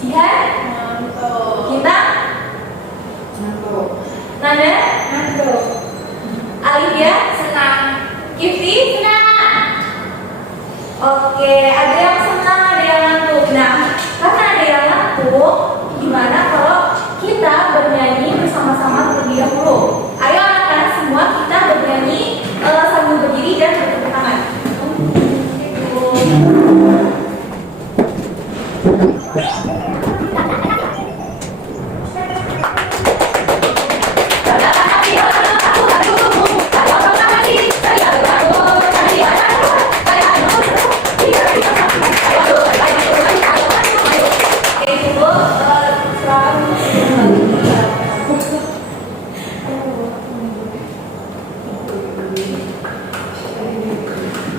Jihan? Ngantuk. Bintang? Ngantuk. Nanda? Ngantuk. Alivia? Senang. Kifti? Senang. Oke, ada yang senang, ada yang ngantuk. Nah, karena ada yang ngantuk, gimana kalau kita bernyanyi bersama-sama terlebih dahulu? Ayo anak-anak semua kita bernyanyi sambil berdiri dan bertepuk tangan.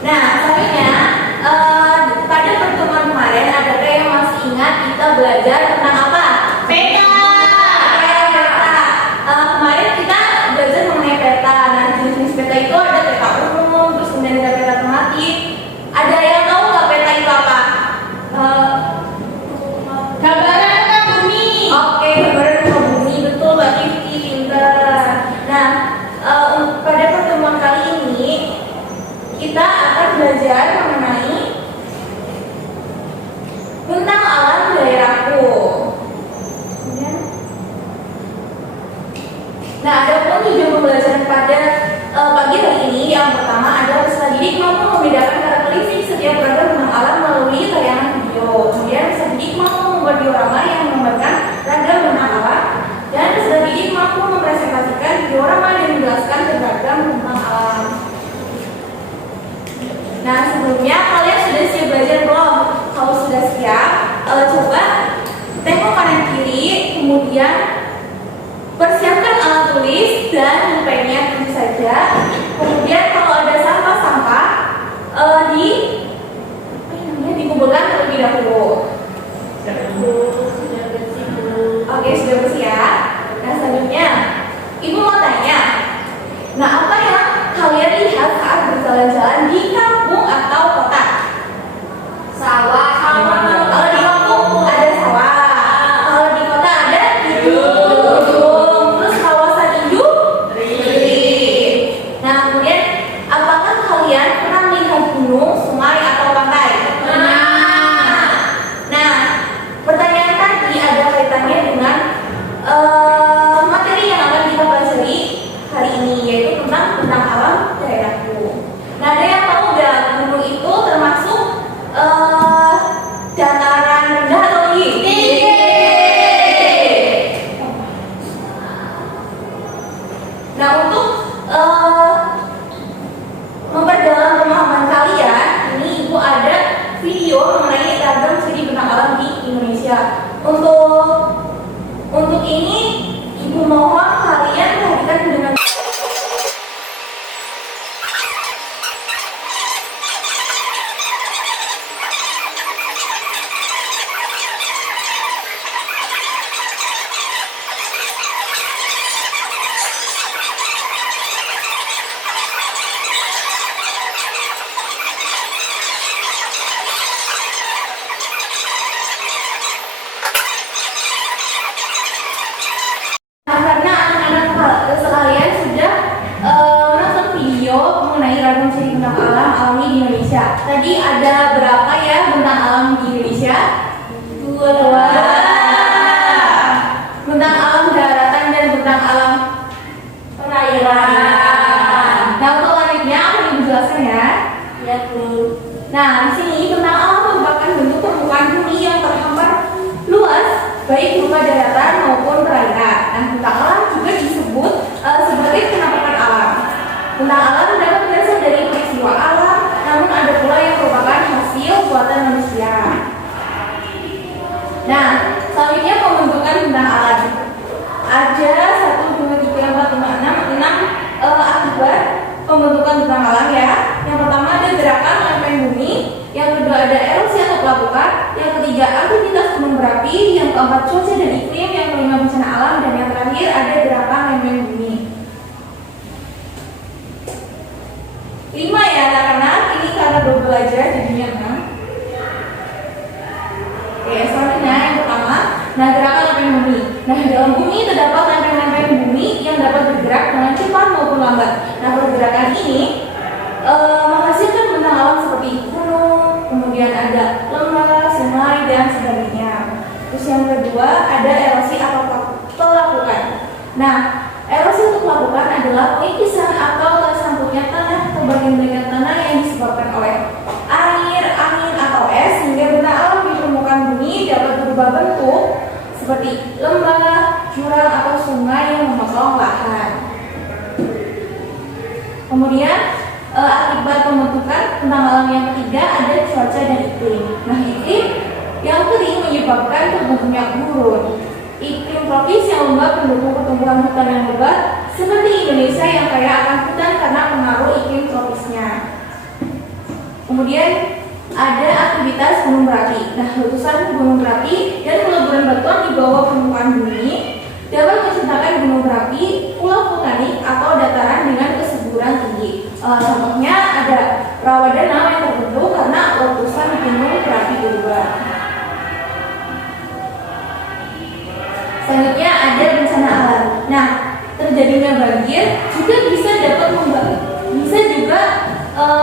Nah, selanjutnya pada pertemuan kemarin adakah yang masih ingat kita belajar tentang apa? Peta. Kemarin kita belajar mengenai peta. Nah, jenis-jenis peta itu ada peta umum, terus kemudian ada peta tematik. Ada yang tahu nggak peta itu apa? Gambaran muka bumi. Oke, gambaran muka bumi, betul Mbak Kiki, pintar. Nah, pada pertemuan kali ini kita akan belajar mengenai tentang alam daerahku. Nah, ada pun tujuan pembelajaran pada pagi hari ini. Yang pertama adalah peserta didik mampu membedakan karakteristik setiap beragam tentang alam melalui tayangan video. Kemudian peserta didik mampu membuat diorama yang menggambarkan ragam tentang alam, dan peserta didik mampu mempresentasikan diorama dan menjelaskan beragam tentang alam. Nah, sebelumnya kalian sudah siap belajar belum? Kalau sudah siap, coba tengok kanan kiri, kemudian persiapkan alat tulis dan pulpennya tentu saja. Kemudian kalau ada sampah-sampah dikumpulkan terlebih dahulu. Sudah bersih, Bu. Oke, sudah bersih ya. Nah, selanjutnya Ibu mau tanya. Nah, apa yang kalian lihat saat berjalan-jalan di kampung atau kota? Sawah. Kalau di kampung ada sawah, kalau di kota ada gedung, terus kawasan industri. Nah, kemudian apakah kalian pernah melihat gunung, sungai, atau pantai? Nah, pertanyaan tadi ada kaitannya dengan materi yang akan kita pelajari hari ini, yaitu tentang alam daerahku. Nah, ada yang tahu nggak gunung itu termasuk dataran rendah atau tinggi? Tinggi. Nah, untuk memperdalam pemahaman kalian, ini Ibu ada video mengenai ragam ciri bentang alam di Indonesia. Untuk ini Ibu mohon kalian perhatikan dengan karena anak-anak sekalian sudah menonton video mengenai ragam ciri bentang alam alami di Indonesia. Tadi ada berapa ya bentang alam di Indonesia? Dua. Bentang alam daratan dan bentang alam perairan. Nah, untuk langitnya akan Ibu jelaskan ya. Ya, Bu. Nah, di sini bentang alam merupakan bentuk permukaan bumi yang terhampar luas, baik berupa daratan maupun perairan. Nah, bentang alam juga disebut sebagai penampakan alam. Bentang alam dapat berasal dari peristiwa alam, namun ada pula yang merupakan hasil buatan manusia. Nah, selanjutnya pembentukan bentang alam. Ada 1, 2, 3, 4, 5, 6 akibat pembentukan bentang alam ya. Yang pertama ada gerakan lempeng bumi, yang kedua ada erosi atau pelapukan, yang ketiga aktivitas gunung berapi, yang keempat cuaca dan iklim, yang kelima bencana alam, dan yang terakhir ada gerakan lempeng bumi. 5 ya anak-anak, ini karena belum belajar jadinya 6. Oke, selanjutnya yang pertama Nah, gerakan lempeng bumi. Nah, di dalam bumi terdapat lempeng-lempeng bumi yang dapat bergerak dengan cepat maupun lambat. Nah, pergerakan ini menghasilkan bentang alam seperti gunung, kemudian ada lembah, sungai, dan sebagainya. Terus yang kedua ada erosi atau pelapukan. Nah, erosi atau pelapukan adalah pengikisan atau tersangkutnya tanah atau bagian-bagian tanah yang disebabkan oleh air, angin, atau es sehingga bentang alam di permukaan bumi dapat berubah bentuk seperti lembah, jurang, atau sungai yang memotong lahan. Kemudian akibat pembentukan bentang alam yang ketiga ada cuaca dan iklim. Nah, iklim yang kering menyebabkan terbentuknya gurun. Iklim tropis yang lembab mendukung pertumbuhan hutan yang lebat seperti Indonesia yang kaya akan hutan karena pengaruh iklim tropisnya. Kemudian ada aktivitas gunung berapi. Nah, letusan gunung berapi dan peleburan batuan di bawah permukaan bumi dapat menciptakan gunung berapi, pulau vulkanik, atau dataran dengan kesuburan tinggi. Contohnya ada rawa danau yang terbentuk karena letusan gunung berapi berubah. Selanjutnya ada bencana alam. Nah, terjadinya banjir juga bisa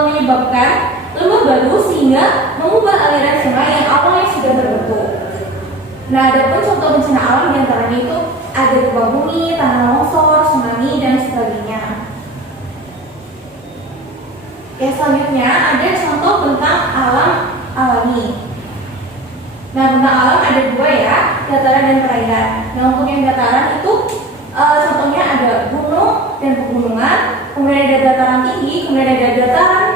menyebabkan lembah baru sehingga mengubah aliran sungai yang awalnya sudah terbentuk. Nah, ada pun contoh bencana alam diantaranya itu ada gempa bumi, tanah longsor, tsunami, dan sebagainya. Oke, selanjutnya ada contoh bentang alam alami. Nah, bentang alam ada dua ya, dataran dan perairan. Nah, untuk yang dataran itu contohnya ada gunung dan pegunungan, kemudian ada dataran tinggi, kemudian ada dataran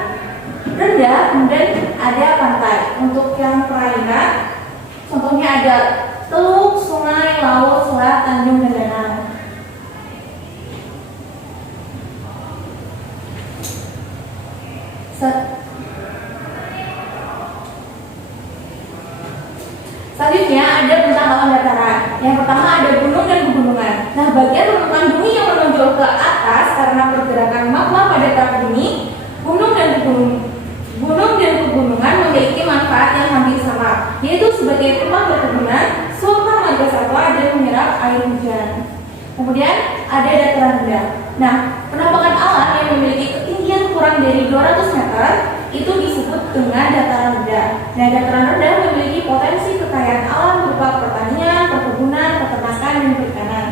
rendah, kemudian ada pantai. Untuk yang perairan, contohnya ada teluk, sungai, laut, selat, tanjung, dan danau. Selanjutnya ada bentang alam dataran. Yang pertama ada gunung dan pegunungan. Nah, bagian permukaan bumi yang menonjol ke atas karena pergerakan magma pada tahap bumi, gunung dan pegunungan memiliki manfaat yang hampir sama, yaitu sebagai tempat perkebunan, sumber marga satwa, dan menyerap air hujan. Kemudian ada dataran rendah. Nah, penampakan alam yang memiliki ketinggian kurang dari 200 meter itu disebut dengan dataran rendah. Nah, dataran rendah memiliki potensi kekayaan alam berupa pertanian, perkebunan, peternakan, dan perikanan.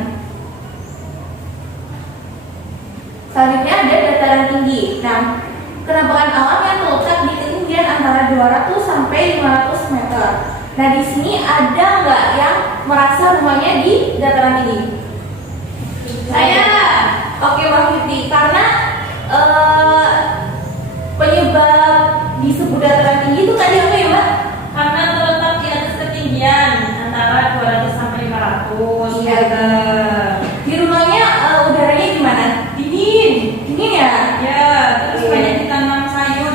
Selanjutnya ada dataran tinggi. Nah, penampakan alam yang terletak di ketinggian antara 200 sampai 500 meter. Nah, di sini ada nggak yang merasa rumahnya di dataran tinggi? Saya. Oke, Mbak Fitri. Karena penyebab disebut dataran tinggi itu tadi apa ya, Mbak? Karena terletak di atas ketinggian antara 200 sampai 500 meter. Di rumahnya udaranya gimana? Dingin. Dingin ya? Ya, terus Oke. banyak ditanam sayur.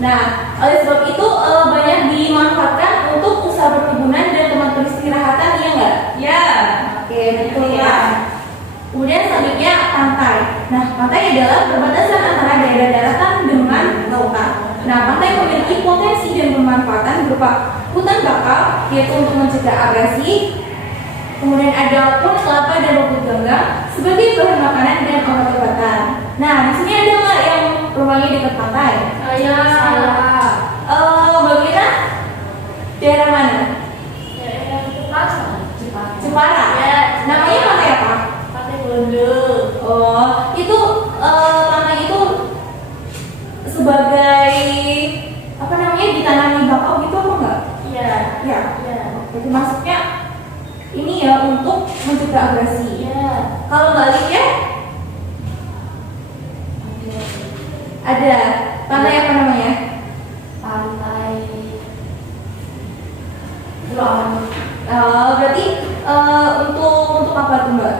Nah, oleh sebab itu banyak dimanfaatkan untuk usaha perkebunan dan tempat peristirahatan, iya nggak? Ya. Oke, betul ya. Kemudian selanjutnya pantai. Nah, pantai adalah perbatasan antara daerah daratan dengan lautan. Nah, pantai memiliki potensi dan pemanfaatan berupa hutan bakau, yaitu untuk mencegah abrasi. Kemudian ada pohon kelapa dan rumput ganggang sebagai bahan makanan dan obat-obatan. Nah, di sini ada nggak yang rumahnya dekat pantai? Saya. Mbak Mira, daerah mana? Daerah Jepara. Jepara. Ya. Namanya pantai apa? Pantai Bondo. Oh, itu pantai itu sebagai apa namanya ditanami bakau gitu apa enggak? Iya. Ya. Iya. Jadi maksudnya ini ya untuk mencegah abrasi. Iya. Kalau Mbak Alif ada pantai apa namanya? Pantai Pulau. Berarti untuk apa tuh Mbak?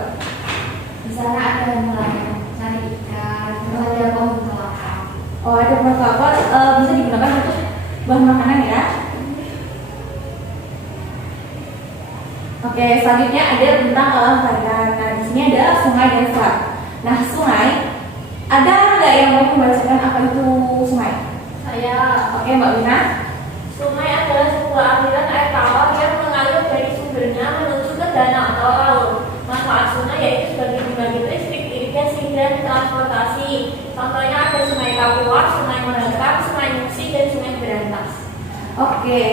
Di sana ada nelayan cari ikan, terus ada pohon kelapa. Oh, ada pohon kelapa bisa digunakan untuk bahan makanan ya. Oke, selanjutnya ada tentang alam perairan. Nah, di sini ada sungai dan selat. Nah, sungai ada nggak yang mau membacakan apa itu sungai? Saya. Oke, Mbak Wina. Sungai adalah sebuah aliran air tawar yang mengalir dari sumbernya Oke,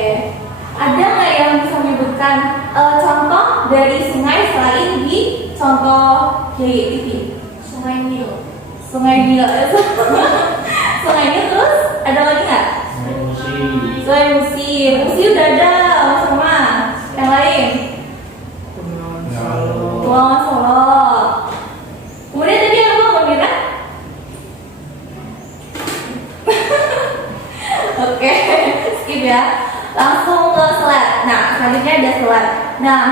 ada nggak yang bisa menyebutkan contoh dari sungai selain di contoh JITV? Sungai Nil. Sungai Nil, Sungai Nil, terus ada lagi nggak? Sungai Musi, Musi udah ada, sama yang lain. Bengawan Solo. Kemudian tadi apa Mbak Mira? Oke, skip ya. Langsung ke selat. Nah, selanjutnya ada selat. Nah,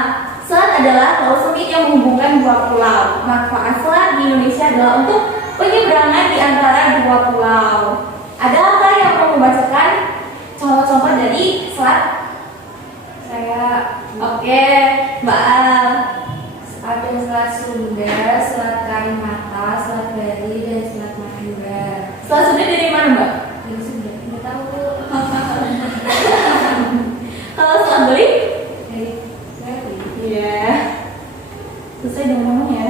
selat adalah pulau sempit yang menghubungkan dua pulau. Manfaat selat di Indonesia adalah untuk penyeberangan di antara dua pulau. Ada apa yang mau membacakan contoh-contoh dari selat? Saya Oke, Mbak Al. ada Selat Sunda, Selat Karimata, Selat Bali, dan Selat Madura. Selat Sunda dari mana, Mbak? Dari Sunda, nggak tahu. Kalau Selat Bali? Dari Bali. Iya. Selesai dong ngomong ya.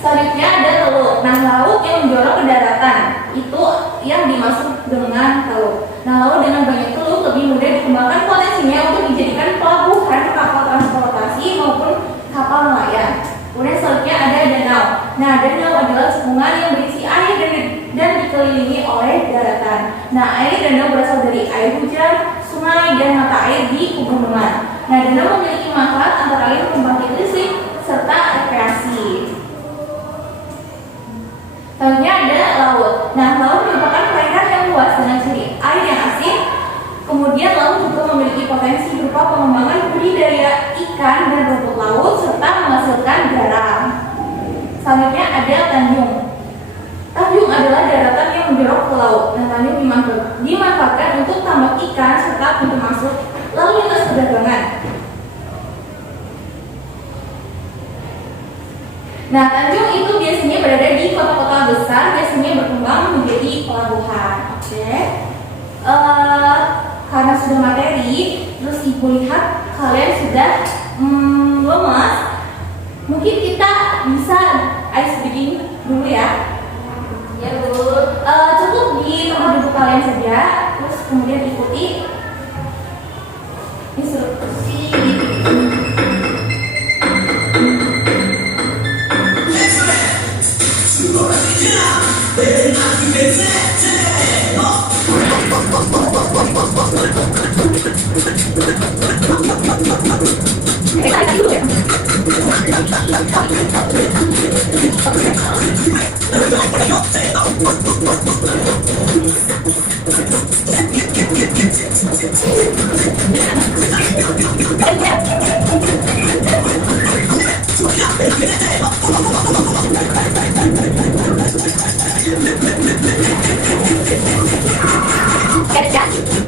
Selanjutnya ada teluk. Nah, laut yang menjorok ke daratan itu yang dimaksud dengan teluk. Nah, laut dengan banyak teluk lebih mudah dikembangkan potensinya untuk dijadikan pelabuhan kapal transportasi maupun kapal nelayan. Kemudian selanjutnya ada danau. Nah, danau adalah cekungan yang berisi air dan dikelilingi oleh daratan. Nah, air danau berasal dari air hujan, sungai, dan mata air di pegunungan. Nah, danau memiliki manfaat antara lain pembangkit listrik serta rekreasi. Selanjutnya ada laut. Nah, laut merupakan perairan yang luas dengan ciri air yang asin. Kemudian laut juga memiliki potensi berupa pengembangan budidaya ikan dan rumput laut serta menghasilkan garam. Selanjutnya ada tanjung. Tanjung adalah daratan yang menjorok ke laut. Nah, tanjung dimanfaatkan untuk tambak ikan serta pintu masuk lalu lintas perdagangan. Nah, tanjung itu biasanya berada di kota-kota besar, biasanya berkembang menjadi pelabuhan. Oke. Karena sudah materi, terus ibu lihat kalian sudah lemas. Mungkin kita bisa ice breaking dulu ya. Ya dulu. Cukup di tempat duduk kalian saja, terus kemudian ikuti instruksi.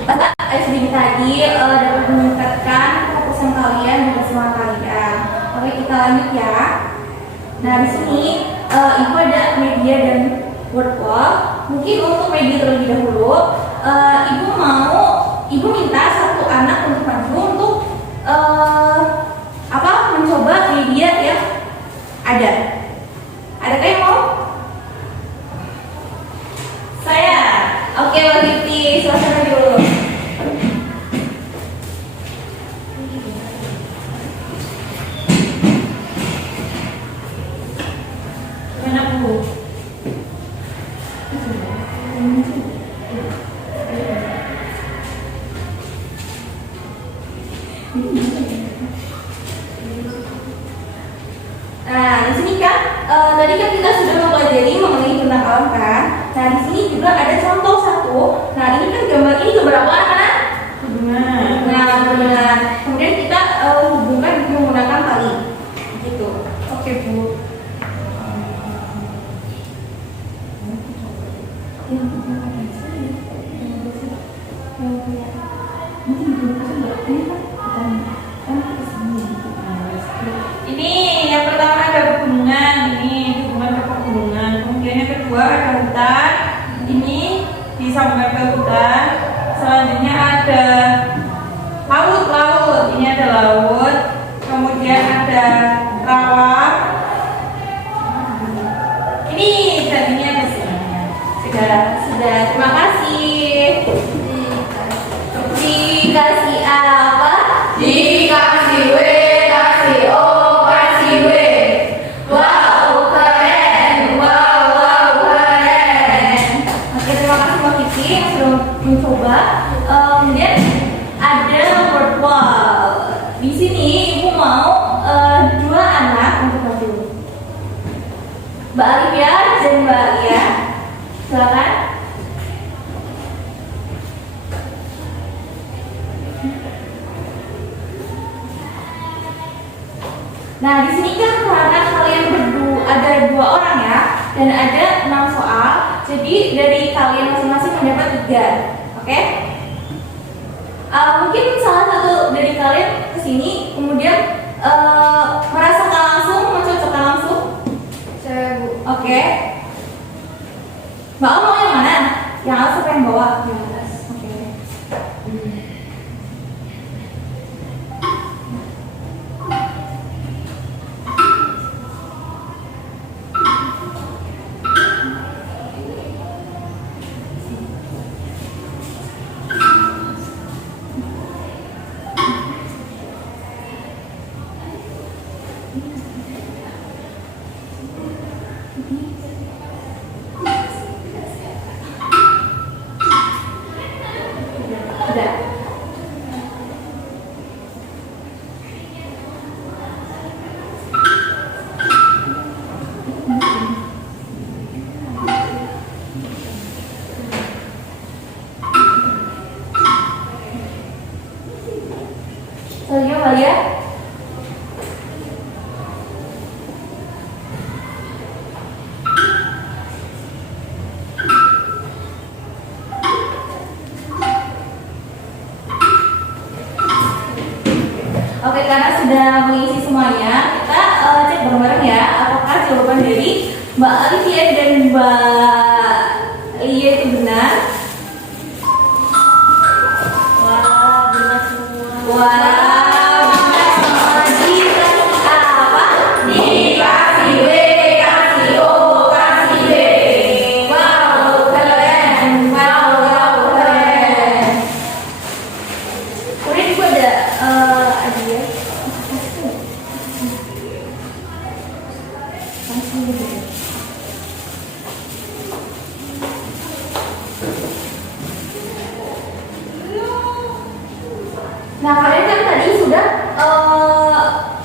Bapak SD tadi dapat meningkatkan fokusan kalian dan keseruan kalian. Oke, kita lanjut ya. Nah, di sini ibu ada media dan word wall. Mungkin untuk media terlebih dahulu, ibu minta satu anak untuk maju untuk mencoba media yang ada. Adakah yang mau? Saya. Oke, Mbak Giti, silakan dulu. Mana Bu? Nah, di sini kan tadi kan kita sudah mempelajari mengenai tentang alam kan. Nah, di sini juga ada contoh satu. Nah, ini kan gambar ini gambar apa anak-anak? Nah, kemudian kita hubungkan menggunakan tali. Gitu. Oke Bu. Ini yang pertama ada pegunungan, ini hubungan ke pegunungan. Kemudian yang kedua ada hutan, ini disambungkan ke hutan. Selanjutnya ada laut, ini ada laut. Kemudian Sudah. Terima kasih. Dikasih apa? Dikasih W, kasih O, kasih W. Wow, keren. Wow, keren. Oke, terima kasih Mbak Kiki yang sudah mencoba. Kemudian ada word wall. Di sini Ibu mau dua anak untuk maju. Mbak Alivia dan Mbak Alia, silakan. Nah, di sini kan karena kalian berdua ada dua orang ya, dan ada 6 soal. Jadi dari kalian masing-masing mendapat 3. Oke? Mungkin salah satu dari kalian kesini kemudian merasakan langsung, mencocokkan langsung. Saya Bu. Oke. Mbak Al mau yang mana? Yang Al siapa yang bawa? Yang atas. Oke. Udah. Selanjutnya Mbak Lia. Oke, karena sudah mengisi semuanya, kita cek bareng-bareng ya, apakah jawaban dari Mbak Alivia dan Mbak Lia itu benar? Wah, benar semua. Wow, dikasih apa? Dikasih W, kasih O, kasih W. Wow, keren. Wow, keren. Kemudian juga ada Adia. Nah, kalian kan tadi sudah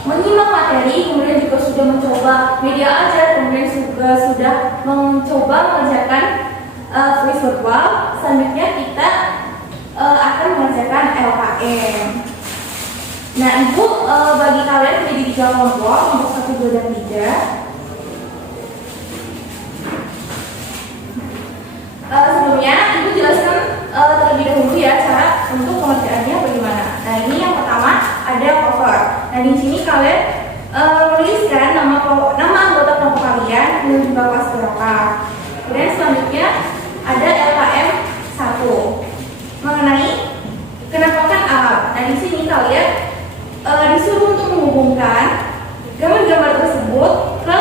menyimak materi, kemudian juga sudah mencoba media ajar, kemudian juga sudah mencoba mengerjakan quiz virtual. Selanjutnya kita akan mengerjakan LKM. Nah, Ibu bagi kalian menjadi 3 kelompok untuk 1, 2, dan 3. Sebelumnya Ibu jelaskan terlebih dahulu ya cara untuk pengerjaannya bagaimana. Nah, ini yang pertama ada cover. Nah, di sini kalian menuliskan nama anggota kelompok kalian dan juga kelas berapa. Kemudian selanjutnya ada LKM 1 mengenai kenampakan alat. Nah, di sini kalian disuruh untuk menghubungkan gambar-gambar tersebut ke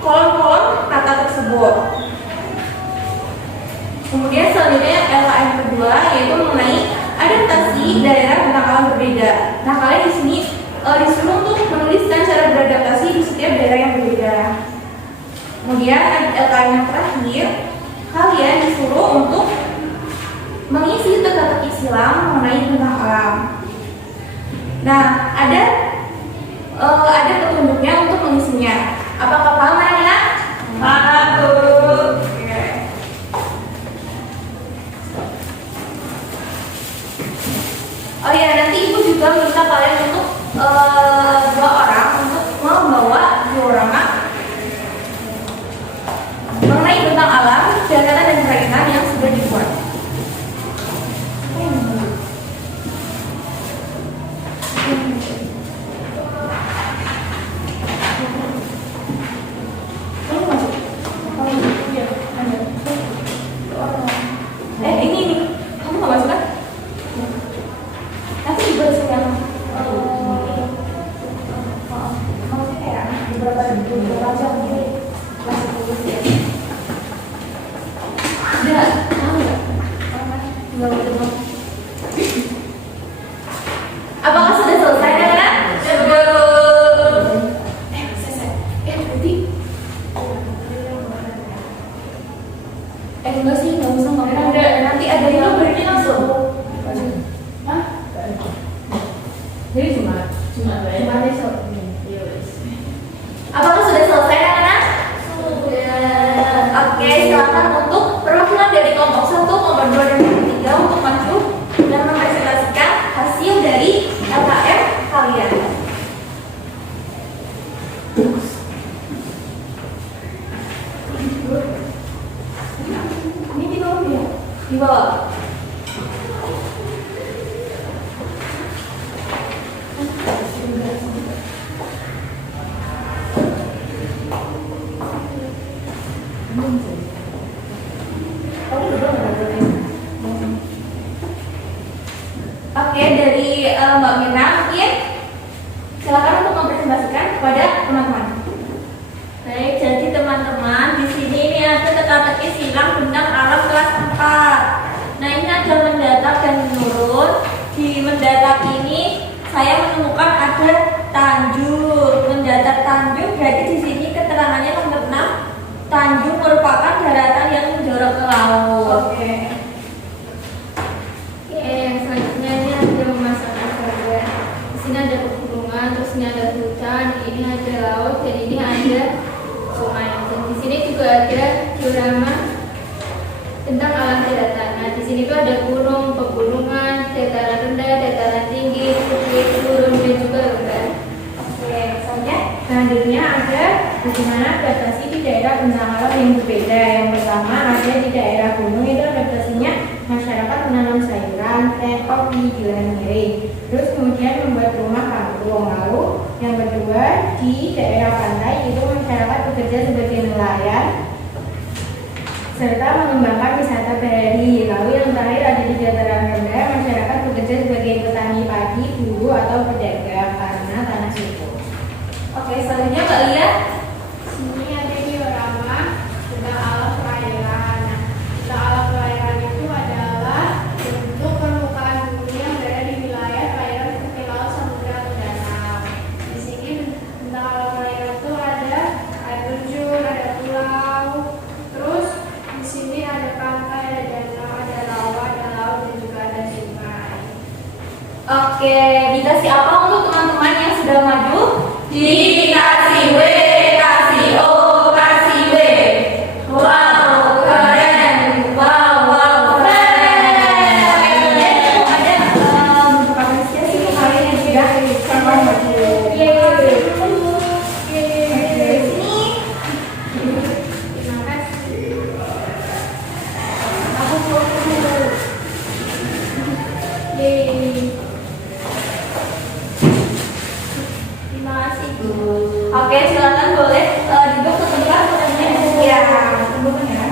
kolom-kolom kata tersebut. Kemudian selanjutnya LKM kedua yaitu mengenai adaptasi daerah tentang alam berbeda. Nah, kalian di sini disuruh untuk menuliskan cara beradaptasi di setiap daerah yang berbeda. Kemudian LKM yang terakhir, kalian disuruh untuk mengisi teka-teki silang mengenai tentang alam. Nah, ada petunjuknya untuk mengisinya. Apakah paham anak-anak? Paham, Bu. Oke. Oh ya, nanti Ibu juga minta kalian untuk 2 orang untuk membawa diorama mengenai tentang alam, daratan dan kaitan yang sudah dibuat. Ini kamu nggak masuk kan? Nanti juga yang maksudnya ya beberapa jam ini masih tulis ya. Jadi enggak sih, nggak usah ngomong. Nanti ada yang berarti langsung. Hah? Jadi cuma besok. Apakah sudah selesai anak-anak? Oke, silakan untuk perwakilan dari kelompok 1, kelompok 2, dan kelompok 3 untuk maju dan mempresentasikan hasil dari LKM kalian. Ini di bawah ya? Di bawah. Oke, dari Mbak Mirna mungkin silakan untuk mempresentasikan kepada teman-teman. Baik, jadi teman-teman di sini ini ada teka-teki silang bentang alam kelas 4. Nah, ini ada mendatar dan menurun. Di mendatar ini saya menemukan ada Tanjung. Mendatar Tanjung, jadi di sini keterangannya nomor 6. Tanjung merupakan daratan yang menjorok ke laut. Oke. Yang selanjutnya ini ada memasakkan gambar. Di sini ada pegunungan, terus ini ada hutan, ini ada laut, dan ini ada sungai. Dan di sini juga ada diorama tentang alam daratan. Nah, di sini tuh ada gunung, pegunungan, dataran rendah, dataran tinggi, bukit, turun, dan juga rendah. Oke, misalnya Selanjutnya ada bagaimana adaptasi di daerah bentang alam yang berbeda. Yang pertama ada di daerah gunung, itu adaptasinya masyarakat menanam sayuran, teh, kopi di lahan miring. Terus kemudian membuat rumah kampung. Lalu yang kedua di daerah pantai itu masyarakat bekerja sebagai nelayan serta mengembangkan wisata bahari. Lalu yang terakhir ada di dataran rendah, masyarakat bekerja sebagai petani padi, buruh atau pedagang karena tanah subur. oke, selanjutnya Mbak Lia. Sini ada diorama tentang alam perairan. Nah, tentang alam perairan itu adalah bentuk permukaan bumi yang berada di wilayah perairan seperti laut, samudra, atau danau. Di sini tentang alam perairan itu ada air terjun, ada pulau, terus di sini ada pantai, ada danau, ada rawa, ada laut, dan juga ada sungai. Oke, dikasih apa untuk teman-teman yang sudah maju? Dikasih W, kasih O, kasih W. Wow, keren. Wow, keren. Kemudian ada bentuk apresiasi untuk kalian yang sudah sampai maju. Yeay. Sini. Terima kasih. Aku foto dulu. Yeay. Terima kasih, Bu. Oke, silakan boleh duduk ke tempat pertanyaan. Ya, tunggu ya.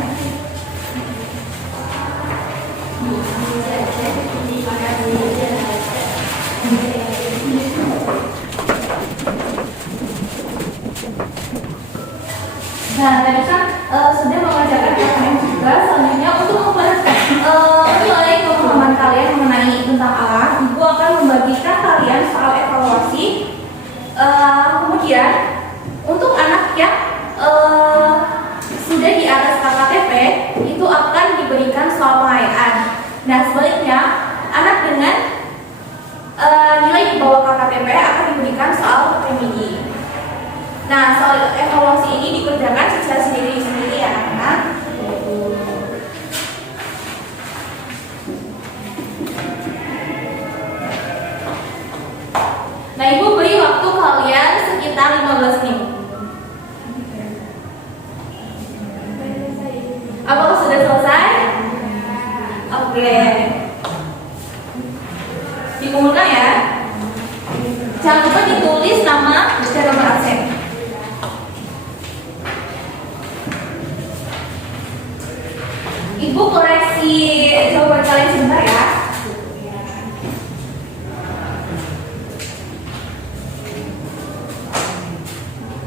Nah, tadi kan sudah mengerjakan KKM juga. Selanjutnya untuk memulai pemahaman kalian mengenai tentang alam, Ibu akan membagikan kalian soal evaluasi. Kemudian untuk anak yang sudah di atas KKTP itu akan diberikan soal pengayaan. Nah, sebaliknya anak dengan nilai di bawah KKTP akan diberikan soal PMI. Nah, soal evaluasi ini dikerjakan secara sendiri-sendiri ya anak-anak. Nah, Ibu beri waktu kalian sekitar 15 menit. Apakah sudah selesai? Oke. Dikumpulkan ya. Jangan lupa ditulis nama dan nomor absen. Ibu koreksi jawaban kalian sebentar ya.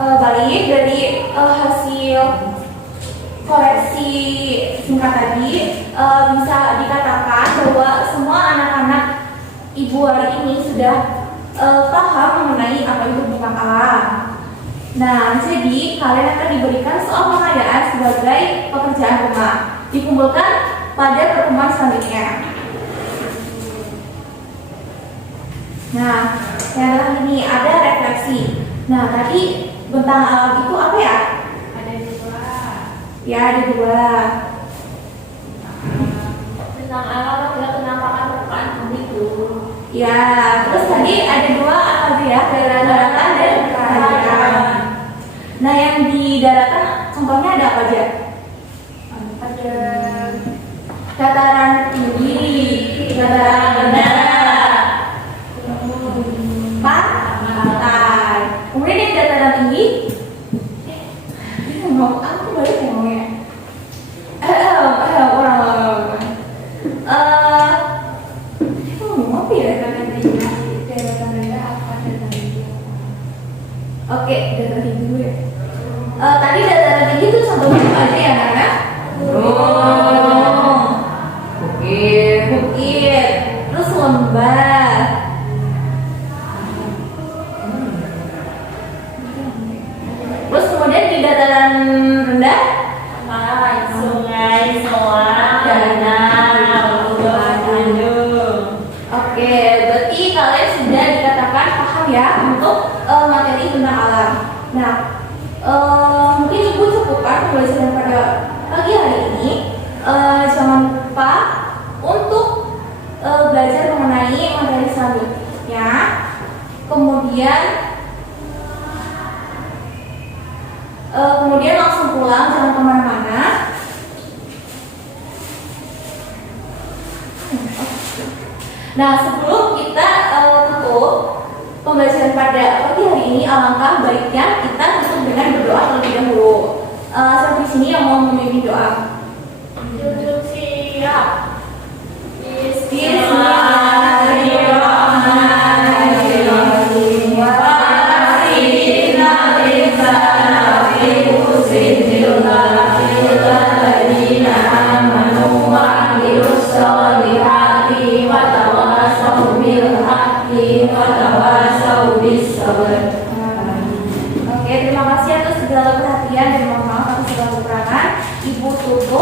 Balik dari hasil koreksi singkat tadi, bisa dikatakan bahwa semua anak-anak Ibu hari ini sudah paham mengenai apa itu bentang alam. Nah, jadi kalian akan diberikan soal pengadaan sebagai pekerjaan rumah. Dikumpulkan pada pertemuan selanjutnya. Nah, yang terakhir ini ada refleksi. Nah, tadi bentang alam itu apa ya? Ada dua. Ya, ada dua. Tentang alam adalah penampakan permukaan bumi itu. Ya, terus tadi ada dua apa aja ya? Daratan dan daratan. Nah, yang di daratan contohnya ada apa aja? Ada Dataran tinggi, dataran rendah, pantai. Kemudian yang dataran tinggi, mau aku balik ya ngomongnya. Apa ya dataran tinggi? daratan rendah apa daratan tinggi? Oke, dataran tinggi dulu ya. Tadi dataran tinggi itu contohnya apa aja ya, Nana? Gunung, bukit, terus lembah. Terus kemudian di dataran rendah, Sungai, danau, gunung. oke, berarti kalian sudah dikatakan paham ya untuk materi tentang alam. Nah, mungkin ibu cukupkan pembelajaran pada pagi hari ini. Jangan lupa untuk belajar mengenai materi selanjutnya. Kemudian langsung pulang, jangan kemana-mana. Nah, sebelum kita tutup pembelajaran pada pagi hari ini, alangkah baiknya kita tutup dengan berdoa terlebih dahulu. Sampai di sini yang mau memimpin doa. Duduk siap. Bismillahirrahmanirrahim. Wa akhirina insana fi khusrin illa alladziina amanu wa amilus solihati wa tawasaw bil haqqi wa tawasaw bis sabr. Oke, terima kasih atas segala perhatian dan mohon maaf atas segala kekurangan. Ibu tutup